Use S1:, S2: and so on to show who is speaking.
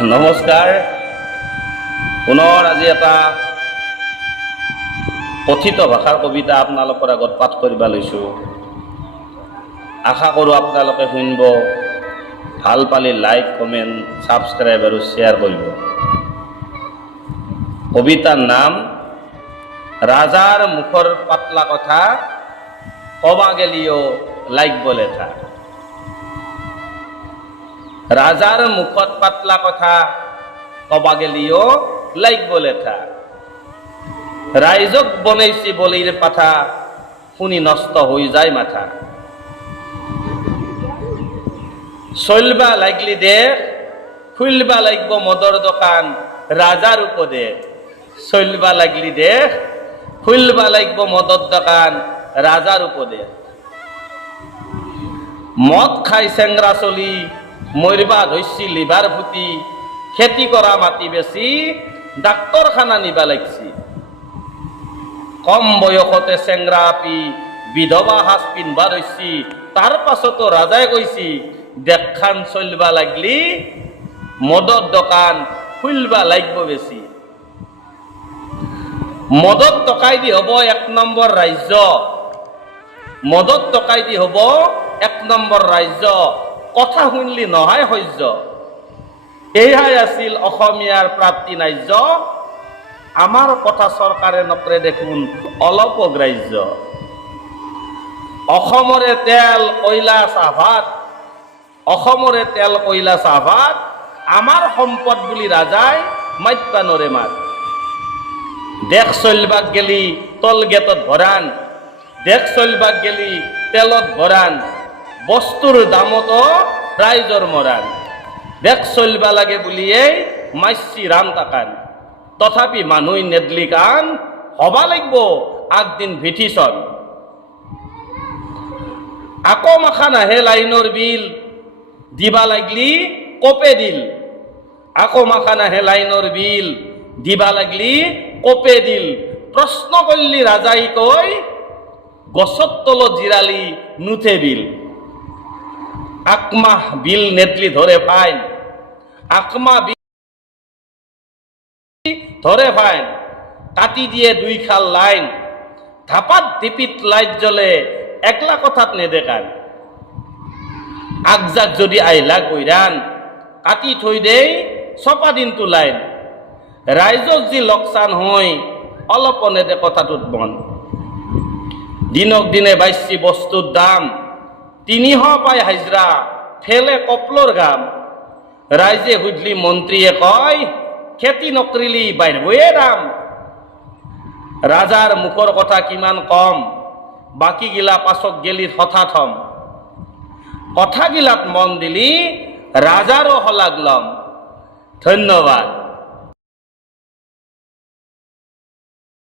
S1: নমস্কাৰ। পুনৰ আজি এটা কথিত ভাষাৰ কবিতা আপোনালোকৰ আগত পাঠ কৰিব লৈছোঁ। আশা কৰোঁ আপোনালোকে শুনিব, ভালো পালে লাইক কমেণ্ট ছাবস্ক্ৰাইব আৰু শ্বেয়াৰ কৰিব। কবিতাৰ নাম, ৰাজাৰ মুখৰ পাতলা কথা কবা গেলিও লাগিব লেঠা। ৰাজাৰ মুখত পাতলা কথা কবা গেলিও লাগিব লেঠা। ৰাইজক বনাইছি বলিৰ পাঠা, শুনি নষ্ট হৈ যায় মাথা। চলবা লাগলি দেশ খুলবা লাগিব মদৰ দোকান, ৰাজাৰ উপদেশ চলবা লাগলি দেশ খুলবা লাগিব মদৰ দোকান, ৰাজাৰ উপদেশ মদ খাই চেংৰা চলি মৰিবা ধৰিছি লিভাৰ ফুটি, খেতি কৰা মাটি বেছি, ডাক্তৰখানা নিবা লাগছি। কম বয়সতে চেংৰা আপি বিধৱা সাজ পিন্ধবা ধৰিছি, তাৰ পাছতো ৰাজাই কৈছি দেখান চলিবা লাগলি মদৰ দোকান খুলবা লাগিব বেছি। মদত টকাই দি হ'ব এক নম্বৰ ৰাজ্য। মদত টকাই দি হ'ব এক নম্বৰ ৰাজ্য। কথা শুনলি নহয় সহ্য। এয়াই আছিল অসমীয়াৰ প্ৰাপ্তি নাৰ্য আমাৰ কথা চৰকাৰে নকৰে দেখোন অলপ গ্ৰাহ্য অসমৰে তেল, কয়লা, চাহপাত। অসমৰে তেল, কয়লা, চাহপাত আমাৰ সম্পদ বুলি ৰাজাই মাত্যা নৰে মাত। দেশ চলিবাক গেলি টল গেটত ভৰাণ। দেশ চলিবাক গেলি তেলত ভৰাণ। বস্তুৰ দামতো ৰাইজৰ মৰাণ দেশ চলিবা লাগে বুলিয়েই মাইছি ৰাম টাকান তথাপি মানুহ নেদলি কাণ, হবা লাগিব আগদিন ভিঠিছন আকৌ মাখা নাহে লাইনৰ বিল, দিবা লাগলি কপে দিল। আকৌ মাখা নাহে লাইনৰ বিল, দিবা লাগলি কপে দিল। প্ৰশ্ন কৰিলি ৰাজাই কৈ গছত তলত জিৰালি নুঠে বিল। আকমাহ বিল নেতলি ধৰে ফাইন আকমা বিল ধৰে ফাইন কাটি দিয়ে দুই খাল লাইন। ধাপাত ডিপিত লাইট জ্বলে একলা কথাত নেদেখান আগজাক যদি আহিলা কৈৰাণ কাটি থৈ দেই চপা দিনটো লাইন। ৰাইজক যি লোকচান হয় অলপ নেদে কথাটোত মন দিনক দিনে বাঢ়ছি বস্তুৰ দাম তিনিশ পাই হাজিৰা ফেলে কপলৰ গাম। ৰাইজে সুধিলি মন্ত্ৰীয়ে কয়, খেতি নকৰিলি বাঢ়িবয়ে দাম। ৰাজাৰ মুখৰ কথা কিমান কম, বাকীগিলা পাছক গেলি হঠাৎ হম। কথাগিলাত মন দিলি, ৰাজাৰো শলাগ লম। ধন্যবাদ।